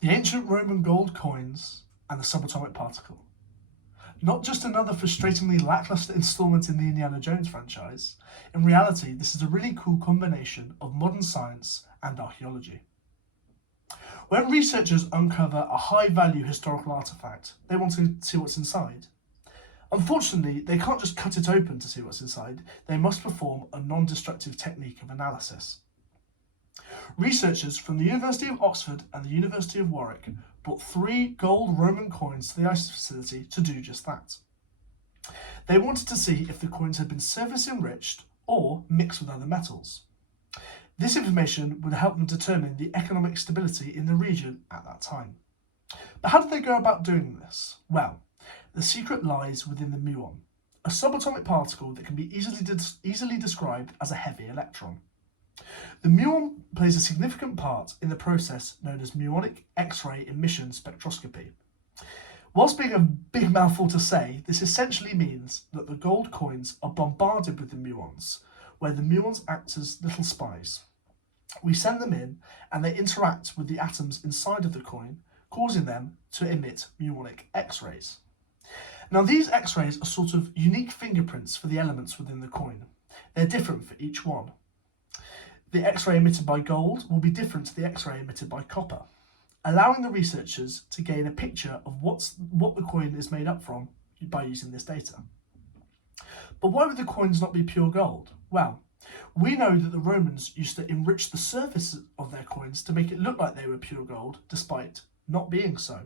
The ancient Roman gold coins and the subatomic particle. Not just another frustratingly lackluster installment in the Indiana Jones franchise, in reality this is a really cool combination of modern science and archaeology. When researchers uncover a high-value historical artifact, they want to see what's inside. Unfortunately, they can't just cut it open to see what's inside, they must perform a non-destructive technique of analysis. Researchers from the University of Oxford and the University of Warwick brought 3 gold Roman coins to the ice facility to do just that. They wanted to see if the coins had been surface enriched or mixed with other metals. This information would help them determine the economic stability in the region at that time. But how did they go about doing this? Well, the secret lies within the muon, a subatomic particle that can be easily described as a heavy electron. The muon plays a significant part in the process known as muonic X-ray emission spectroscopy. Whilst being a big mouthful to say, this essentially means that the gold coins are bombarded with the muons, where the muons act as little spies. We send them in and they interact with the atoms inside of the coin, causing them to emit muonic X-rays. Now these X-rays are sort of unique fingerprints for the elements within the coin. They're different for each one. The X-ray emitted by gold will be different to the X-ray emitted by copper, allowing the researchers to gain a picture of what the coin is made up from by using this data. But why would the coins not be pure gold? Well, we know that the Romans used to enrich the surface of their coins to make it look like they were pure gold, despite not being so.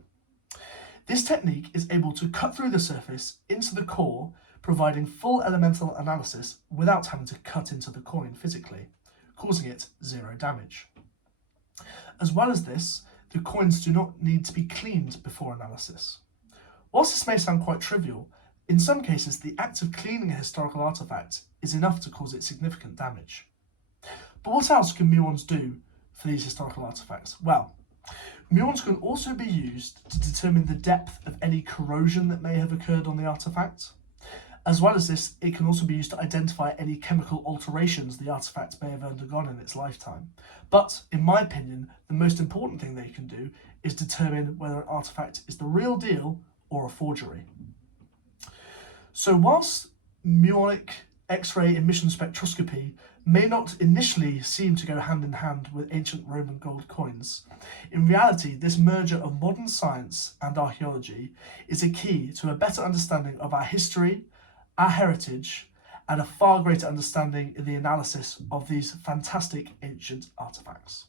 This technique is able to cut through the surface into the core, providing full elemental analysis without having to cut into the coin physically, causing it 0 damage. As well as this, the coins do not need to be cleaned before analysis. Whilst this may sound quite trivial, in some cases the act of cleaning a historical artifact is enough to cause it significant damage. But what else can muons do for these historical artifacts? Well, muons can also be used to determine the depth of any corrosion that may have occurred on the artifact. As well as this, it can also be used to identify any chemical alterations the artifact may have undergone in its lifetime. But, in my opinion, the most important thing they can do is determine whether an artifact is the real deal or a forgery. So whilst muonic X-ray emission spectroscopy may not initially seem to go hand in hand with ancient Roman gold coins, in reality this merger of modern science and archaeology is a key to a better understanding of our history, our heritage, and a far greater understanding in the analysis of these fantastic ancient artifacts.